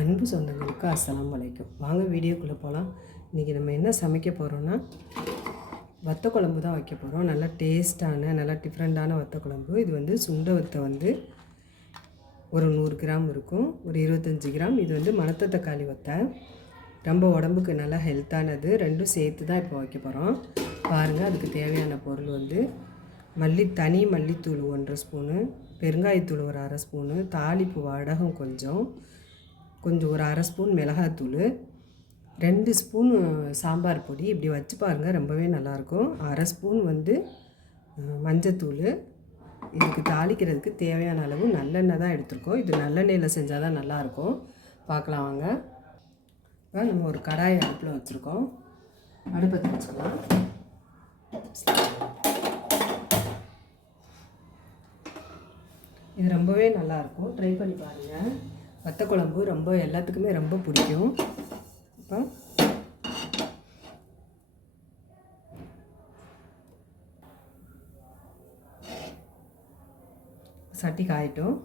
அன்பு சொந்தங்களுக்கு அஸ்ஸலாமு அலைக்கும். வாங்க வீடியோக்குள்ளே போகலாம். இன்றைக்கி நம்ம என்ன சமைக்க போகிறோன்னா வத்த குழம்பு தான் வைக்க போகிறோம். நல்லா டேஸ்ட்டான நல்லா டிஃப்ரெண்ட்டான வத்த குழம்பு. இது வந்து சுண்டை வத்தை வந்து ஒரு 100 கிராம் இருக்கும், ஒரு 25 கிராம். இது வந்து மணத்த தக்காளி வத்தை, ரொம்ப உடம்புக்கு நல்லா ஹெல்த்தானது. ரெண்டும் சேர்த்து தான் இப்போ வைக்க போகிறோம். பாருங்கள், அதுக்கு தேவையான பொருள் வந்து தனி மல்லித்தூள் 1.5 ஸ்பூனு, பெருங்காயத்தூள் ஒரு 1/2 ஸ்பூனு, தாளிப்பு வடகம் கொஞ்சம் ஒரு 1/2 ஸ்பூன் மிளகாத்தூள், 2 ஸ்பூன் சாம்பார் பொடி. இப்படி வச்சு பாருங்கள், ரொம்பவே நல்லாயிருக்கும். 1/2 ஸ்பூன் வந்து மஞ்சத்தூள். இதுக்கு தாளிக்கிறதுக்கு தேவையான அளவு நல்லெண்ணெய் தான் எடுத்துருக்கோம். இது நல்லெண்ணெயில் செஞ்சால் தான் நல்லாயிருக்கும். பார்க்கலாம் வாங்க. இப்போ நம்ம ஒரு கடாயை அடுப்பில் வச்சுருக்கோம். அடுப்பை வச்சுக்கலாம். இது ரொம்பவே நல்லாயிருக்கும், ட்ரை பண்ணி பாருங்கள். வத்த குழம்பு ரொம்ப எல்லாத்துக்குமே ரொம்ப பிடிக்கும். இப்போ சட்டி காயட்டும்.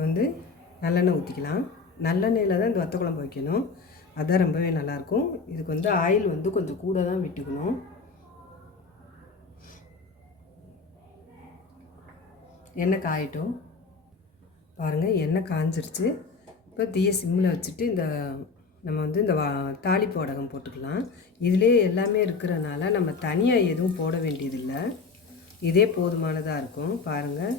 வந்து நல்லெண்ணெய் ஊற்றிக்கலாம். நல்லெண்ணெயில் தான் இந்த வத்த குழம்பு வைக்கணும், அதுதான் ரொம்பவே நல்லாயிருக்கும். இதுக்கு வந்து ஆயில் வந்து கொஞ்சம் கூட தான் விட்டுக்கணும். எண்ணெய் காயட்டும். பாருங்கள், எண்ணெய் காஞ்சிருச்சு. இப்போ தீயை சிம்மில் வச்சுட்டு நம்ம வந்து இந்த தாளிப்பு வடகம் போட்டுக்கலாம். இதிலே எல்லாமே இருக்கிறனால நம்ம தனியாக எதுவும் போட வேண்டியதில்லை, இதே போதுமானதாக இருக்கும். பாருங்கள்,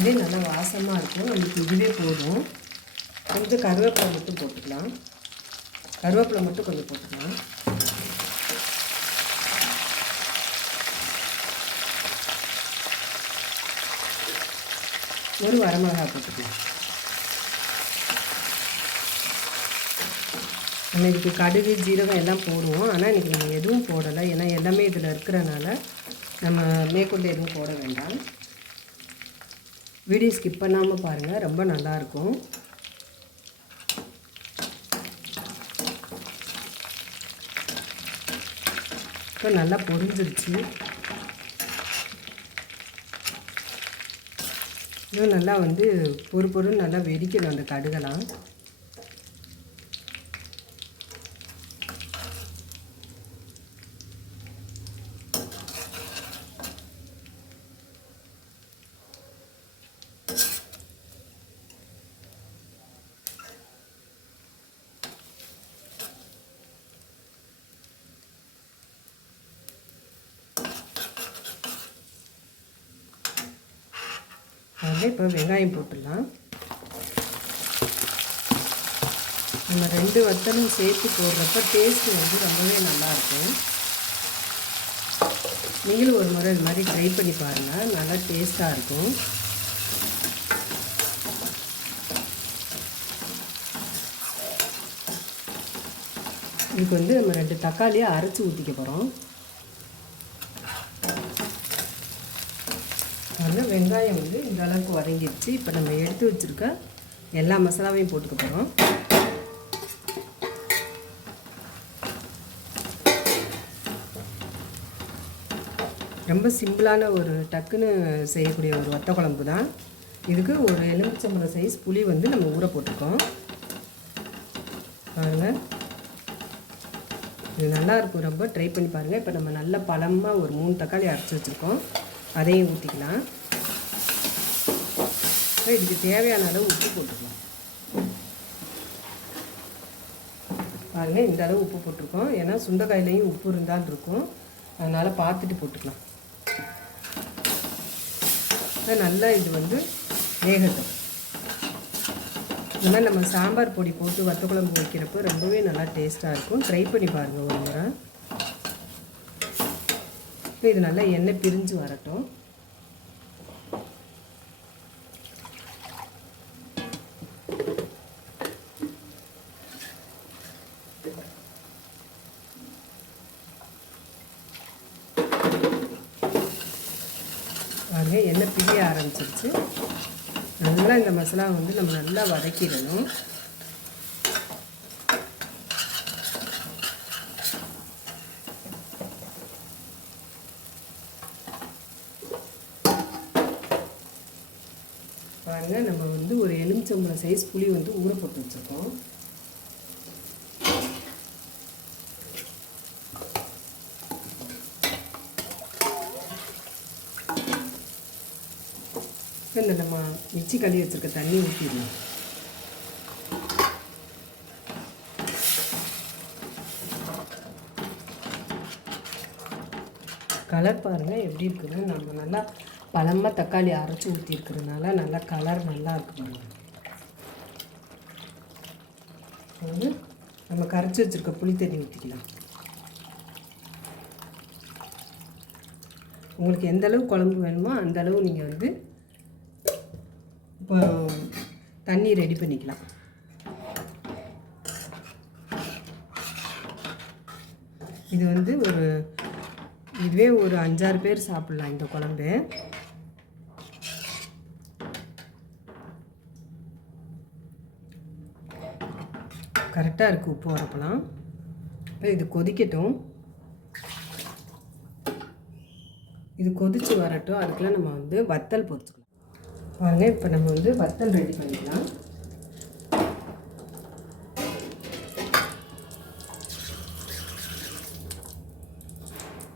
இதே நல்லா வாசமாக இருக்கும். நமக்கு இதுவே போதும். கொஞ்சம் கருவேப்பிலை மட்டும் போட்டுக்கலாம். கருவேப்பிலை மட்டும் கொஞ்சம் போட்டுக்கலாம். ஒரு வரமிளகாய் போட்டுக்கலாம். நம்ம இதுக்கு கடுகு ஜீரகம் எல்லாம் போடுவோம், ஆனால் இன்றைக்கி நம்ம எதுவும் போடலை. ஏன்னா எல்லாமே இதில் இருக்கிறனால நம்ம மேற்கொண்டு எதுவும் போட வேண்டாம். வீடியோ ஸ்கிப் பண்ணாமல் பாருங்கள், ரொம்ப நல்லாயிருக்கும். இப்போ நல்லா பொரிஞ்சிருச்சு. இன்னும் நல்லா வந்து பொறுன்னு நல்லா வெடிக்கணும் அந்த கடுகெல்லாம். அதில் இப்போ வெங்காயம் போட்டுடலாம். நம்ம 2 வத்தலும் சேர்த்து போடுறப்ப டேஸ்ட்டு வந்து ரொம்பவே நல்லாயிருக்கும். நீங்களும் ஒரு முறை இது மாதிரி ட்ரை பண்ணி பாருங்கள், நல்லா டேஸ்ட்டாக இருக்கும். இதுக்கு வந்து நம்ம 2 தக்காளியை அரைச்சி ஊற்றிக்க போகிறோம். வந்து வெங்காயம் வந்து இந்த அளவுக்கு வதங்கிடுச்சு. இப்போ நம்ம எடுத்து வச்சுருக்க எல்லா மசாலாவையும் போட்டுக்க போகிறோம். ரொம்ப சிம்பிளான ஒரு டக்குன்னு செய்யக்கூடிய ஒரு வத்த குழம்பு தான். இதுக்கு ஒரு எலுமிச்சம்பழம் சைஸ் புளி வந்து நம்ம ஊற போட்டிருக்கோம். பாருங்கள், இது நல்லாயிருக்கும், ரொம்ப ட்ரை பண்ணி பாருங்கள். இப்போ நம்ம நல்ல பழமாக ஒரு 3 தக்காளி அரைச்சி வச்சுருக்கோம், அதையும் ஊற்றிக்கலாம். இப்போ இதுக்கு தேவையான அளவு உப்பு போட்டுக்கலாம். பாருங்கள், இந்த அளவு உப்பு போட்டிருக்கோம். ஏன்னா சுண்டைக்காயிலையும் உப்பு இருந்தால் இருக்கும், அதனால் பார்த்துட்டு போட்டுக்கலாம். நல்லா இது வந்து வேகட்டும். இந்த மாதிரி நம்ம சாம்பார் பொடி போட்டு வத்த குழம்பு வைக்கிறப்போ ரொம்பவே நல்லா டேஸ்ட்டாக இருக்கும். ட்ரை பண்ணி பாருங்கள் ஒரு முறை. இப்போ இது நல்லா எண்ணெய் பிரிஞ்சு வரட்டும். பாருங்க, எண்ணெய் பிரிய ஆரம்பிச்சிருச்சு. நல்லா இந்த மசாலா வந்து நம்ம நல்லா வதக்கிடணும். பாருங்கள், நம்ம வந்து ஒரு எலுமிச்சம்பழம் சைஸ் புளி வந்து ஊற போட்டு வச்சுருக்கோம். இந்த நம்ம மிக்ஸி கழுவி வச்சுருக்க தண்ணி ஊற்றிடலாம். கலர் பாருங்கள் எப்படி இருக்குன்னு. நம்ம நல்லா பழமாக தக்காளி அரைச்சி ஊற்றிருக்கிறதுனால நல்லா கலர் நல்லா இருக்கு பாருங்கள். வந்து நம்ம கரைச்சி வச்சுருக்க புளி தண்ணி ஊற்றிக்கலாம். உங்களுக்கு எந்த அளவு குழம்பு வேணுமோ அந்த அளவு நீங்கள் வந்து இப்போ தண்ணி ரெடி பண்ணிக்கலாம். இது வந்து இதுவே ஒரு 5-6 பேர் சாப்பிட்லாம் இந்த குழம்பு. கரெக்டாக இருக்குது உப்பு வரப்பெல்லாம். இப்போ இது கொதிக்கட்டும். இது கொதித்து வரட்டும். அதுக்குள்ளே நம்ம வந்து வத்தல் பொரிச்சுக்கலாம். பாருங்க, இப்போ நம்ம வந்து வத்தல் ரெடி பண்ணிக்கலாம்.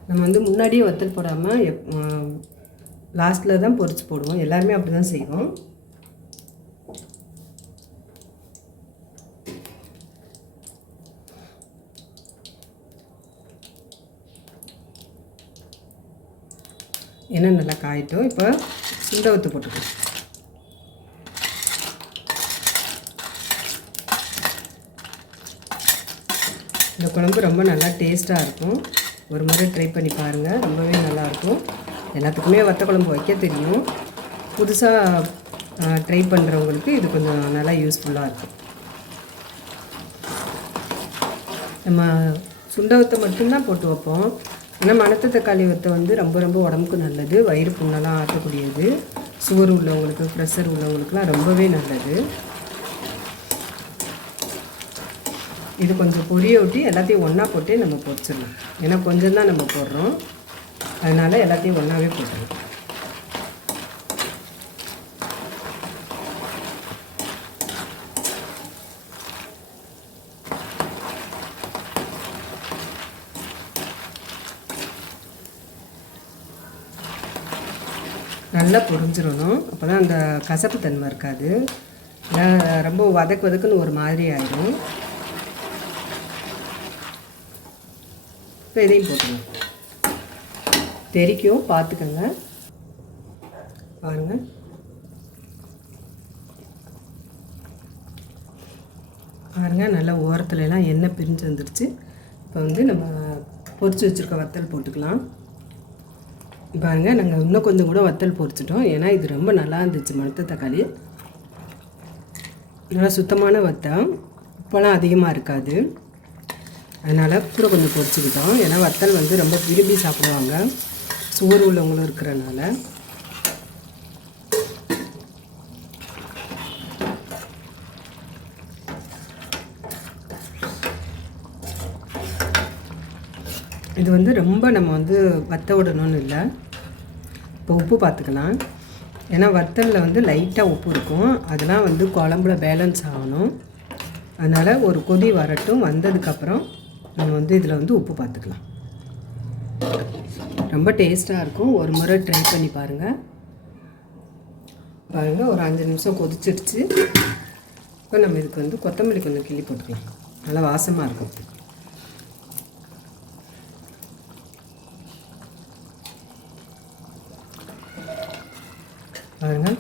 நம்ம வந்து முன்னாடியே வத்தல் போடாமல் லாஸ்ட்டில் தான் பொரிச்சு போடுவோம். எல்லாருமே அப்படி தான் செய்வோம். எண்ணெய் நல்லா காயட்டும். இப்போ சுண்டை வத்து போட்டுக்கலாம். இந்த குழம்பு ரொம்ப நல்லா டேஸ்ட்டாக இருக்கும். ஒரு முறை ட்ரை பண்ணி பாருங்கள், ரொம்பவே நல்லாயிருக்கும். எல்லாத்துக்குமே வத்த குழம்பு வைக்க தெரியும். புதுசாக ட்ரை பண்ணுறவங்களுக்கு இது கொஞ்சம் நல்லா யூஸ்ஃபுல்லாக இருக்கும். நம்ம சுண்டை வத்தை மட்டும்தான் போட்டு வைப்போம். ஆனால் மணத்த தக்காளி வத்தை வந்து ரொம்ப ரொம்ப உடம்புக்கு நல்லது. வயிறு புண்ணெல்லாம் ஆற்றக்கூடியது. சுகர் உள்ளவங்களுக்கு, ப்ரெஷர் உள்ளவங்களுக்குலாம் ரொம்பவே நல்லது. இது கொஞ்சம் பொரிய ஊட்டி எல்லாத்தையும் ஒன்றா போட்டு நம்ம பொரிச்சிடலாம். ஏன்னா கொஞ்சம் தான் நம்ம போடுறோம், அதனால் எல்லாத்தையும் ஒன்றாவே போட்டுடலாம். நல்லா பொரிஞ்சிடணும். அப்போ தான் அந்த கசப்பு தன்மை இருக்காது. ரொம்ப வதக்குன்னு ஒரு மாதிரி ஆகிடும். இப்போ இதையும் போட்டுக்கலாம். தெரிக்கும், பார்த்துக்கோங்க. பாருங்கள், நல்லா ஓரத்துலலாம் எண்ணெய் பிரிஞ்சு வந்துடுச்சு. இப்போ வந்து நம்ம பொரிச்சு வச்சுருக்க வத்தல் போட்டுக்கலாம். பாருங்கள், நாங்கள் இன்னும் கொஞ்சம் கூட வத்தல் பொரிச்சிட்டோம். ஏன்னா இது ரொம்ப நல்லா இருந்துச்சு. மணத்த தக்காளி நல்லா சுத்தமான வத்தல், உப்பெல்லாம் அதிகமாக இருக்காது. அதனால் கூட கொஞ்சம் பொரிச்சுக்கிட்டோம். ஏன்னா வத்தல் வந்து ரொம்ப விரும்பி சாப்பிடுவாங்க, சுகர் உள்ளவங்களும் இருக்கிறனால. இது வந்து ரொம்ப நம்ம வந்து வத்த விடணும்னு இல்லை. இப்போ உப்பு பார்த்துக்கலாம். ஏன்னா வத்தலில் வந்து லைட்டாக உப்பு இருக்கும். அதெல்லாம் வந்து குழம்புல பேலன்ஸ் ஆகணும். அதனால் ஒரு கொதி வரட்டும். வந்ததுக்கப்புறம் நம்ம வந்து இதில் வந்து உப்பு பார்த்துக்கலாம். ரொம்ப டேஸ்ட்டாக இருக்கும். ஒரு முறை ட்ரை பண்ணி பாருங்கள். ஒரு 5 நிமிஷம் கொதிச்சிடுச்சு. இப்போ நம்ம இதுக்கு வந்து கொத்தமல்லி கொஞ்சம் கிள்ளி போட்டுக்கலாம். நல்லா வாசமாக இருக்கும். பாருங்கள்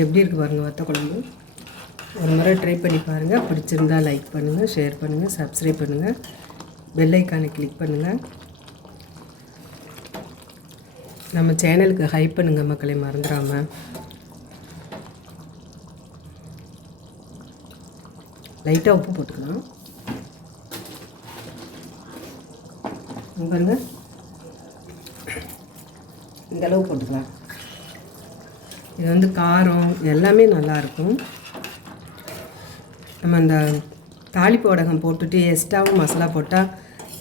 எப்படி இருக்குது பாருங்கள் வத்த குழம்பு. ஒரு முறை ட்ரை பண்ணி பாருங்கள். பிடிச்சிருந்தால் லைக் பண்ணுங்கள், ஷேர் பண்ணுங்கள், சப்ஸ்கிரைப் பண்ணுங்கள், பெல் ஐக்கானை கிளிக் பண்ணுங்கள். நம்ம சேனலுக்கு ஹைப் பண்ணுங்கள் மக்களை, மறந்துடாமல். லைட்டாக உப்பு போட்டுக்கலாம். பாருங்கள், இந்த அளவு போட்டுக்கலாம். இது வந்து காரம் எல்லாமே நல்லாயிருக்கும். நம்ம அந்த தாளிப்பு வடகம் போட்டுட்டு எக்ஸ்ட்ராவும் மசாலா போட்டால்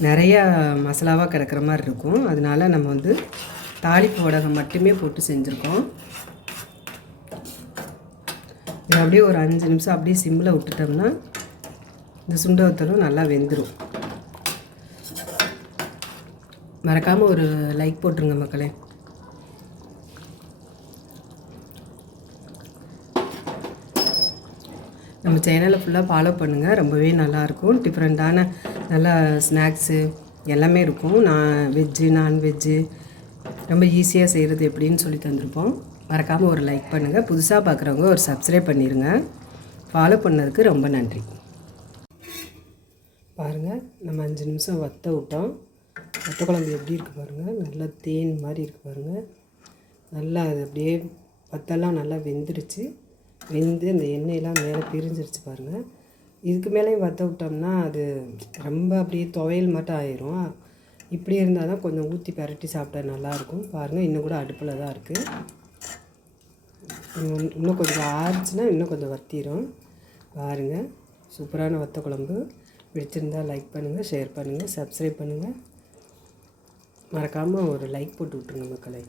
நிறையா மசாலாவாக கிடக்கிற மாதிரி இருக்கும். அதனால் நம்ம வந்து தாளிப்பு வடகம் மட்டுமே போட்டு செஞ்சுருக்கோம். இது அப்படியே ஒரு 5 நிமிஷம் அப்படியே சிம்மில் விட்டுட்டோம்னா இந்த சுண்டை வத்தலும் நல்லா வெந்துடும். மறக்காமல் ஒரு லைக் போட்டுருங்க மக்களே. நம்ம சேனலை ஃபுல்லாக ஃபாலோ பண்ணுங்கள். ரொம்பவே நல்லாயிருக்கும். டிஃப்ரெண்ட்டான நல்லா ஸ்நாக்ஸு எல்லாமே இருக்கும். வெஜ்ஜு நான்வெஜ்ஜு ரொம்ப ஈஸியாக செய்கிறது எப்படின்னு சொல்லி தந்திருப்போம். மறக்காமல் ஒரு லைக் பண்ணுங்கள். புதுசாக பார்க்குறவங்க ஒரு சப்ஸ்கிரைப் பண்ணிடுங்க. ஃபாலோ பண்ணதுக்கு ரொம்ப நன்றி. பாருங்கள், நம்ம 5 நிமிஷம் வத்த விட்டோம். வத்த குழம்பு எப்படி இருக்குது பாருங்கள். நல்லா தேன் மாதிரி இருக்குது பாருங்கள். நல்லா அது அப்படியே வத்தெல்லாம் நல்லா வெந்துருச்சு. வெந்து அந்த எண்ணெயெல்லாம் மேலே பிரிஞ்சிருச்சு பாருங்கள். இதுக்கு மேலேயும் வற்ற விட்டோம்னா அது ரொம்ப அப்படியே துவையல் மட்டும் ஆயிரும். இப்படி இருந்தால் தான் கொஞ்சம் ஊற்றி பரட்டி சாப்பிட்டா நல்லாயிருக்கும். பாருங்கள், இன்னும் கூட அடுப்பில் தான் இருக்குது. இன்னும் கொஞ்சம் ஆறுச்சுன்னா இன்னும் கொஞ்சம் வற்றிடும். பாருங்கள், சூப்பரான வத்த குழம்பு. பிடிச்சிருந்தால் லைக் பண்ணுங்கள், ஷேர் பண்ணுங்கள், சப்ஸ்கிரைப் பண்ணுங்கள். மறக்காமல் ஒரு லைக் போட்டு விட்ருங்க மக்களை.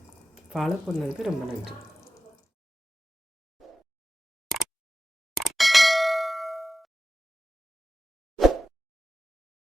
ஃபாலோ பண்ணதுக்கு ரொம்ப நன்றி.